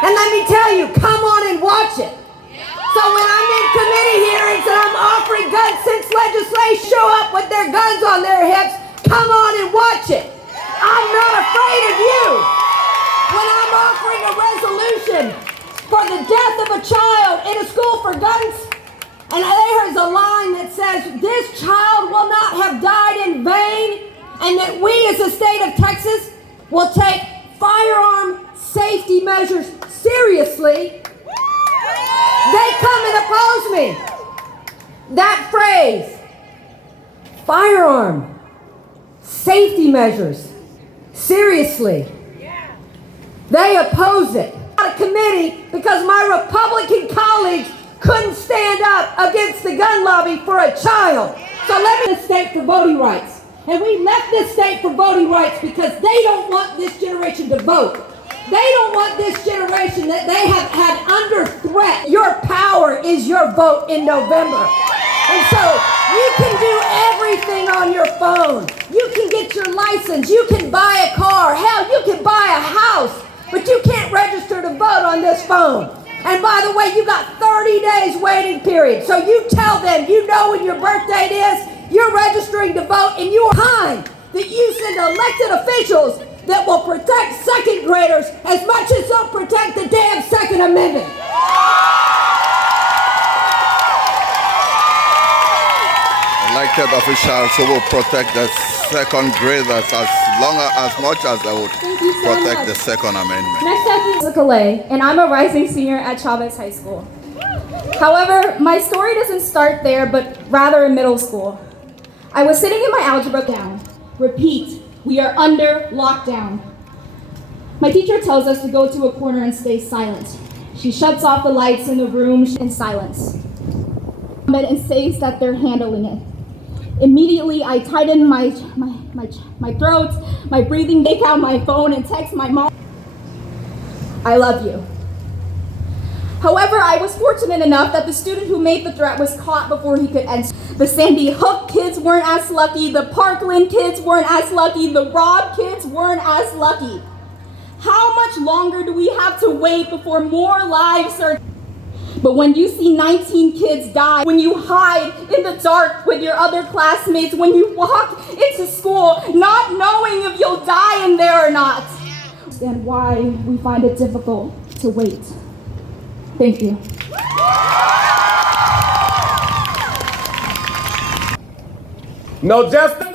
And let me tell you, come on and watch it. So when I'm in committee hearings and I'm offering gun sense legislation, show up with their guns on their hips, come on and watch it. I'm not afraid of you. When I'm offering a resolution for the death of a child in a school for guns, and there's a line that says, this child will not have died in vain, and that we as the state of Texas will take firearm safety measures seriously, they come and oppose me. That phrase, firearm safety measures, seriously, they oppose it. Out of committee because my Republican colleagues couldn't stand up against the gun lobby for a child. So let me state for voting rights. And we left this state for voting rights because they don't want this generation to vote. They don't want this generation that they have had under threat. Your power is your vote in November. And so you can do everything on your phone. You can get your license. You can buy a car. Hell, you can buy a house. But you can't register to vote on this phone. And by the way, you got 30 days waiting period. So you tell them, you know when your birth date is, you're registering to vote, and you are time that you send elected officials that will protect second graders as much as they'll protect the damn Second Amendment. Elected officials who will protect the second graders as much as they would protect the Second Amendment. Next up is Calais, and I'm a rising senior at Chavez High School. However, my story doesn't start there, but rather in middle school. I was sitting in my algebra down. Repeat, we are under lockdown. My teacher tells us to go to a corner and stay silent. She shuts off the lights in the room in silence and says that they're handling it. Immediately, I tighten my throat, my breathing, take out my phone and text my mom, I love you. However, I was fortunate enough that the student who made the threat was caught before he could enter. The Sandy Hook kids weren't as lucky, the Parkland kids weren't as lucky, the Robb kids weren't as lucky. How much longer do we have to wait before more lives are? But when you see 19 kids die, when you hide in the dark with your other classmates, when you walk into school not knowing if you'll die in there or not, and why we find it difficult to wait. Thank you. No justice.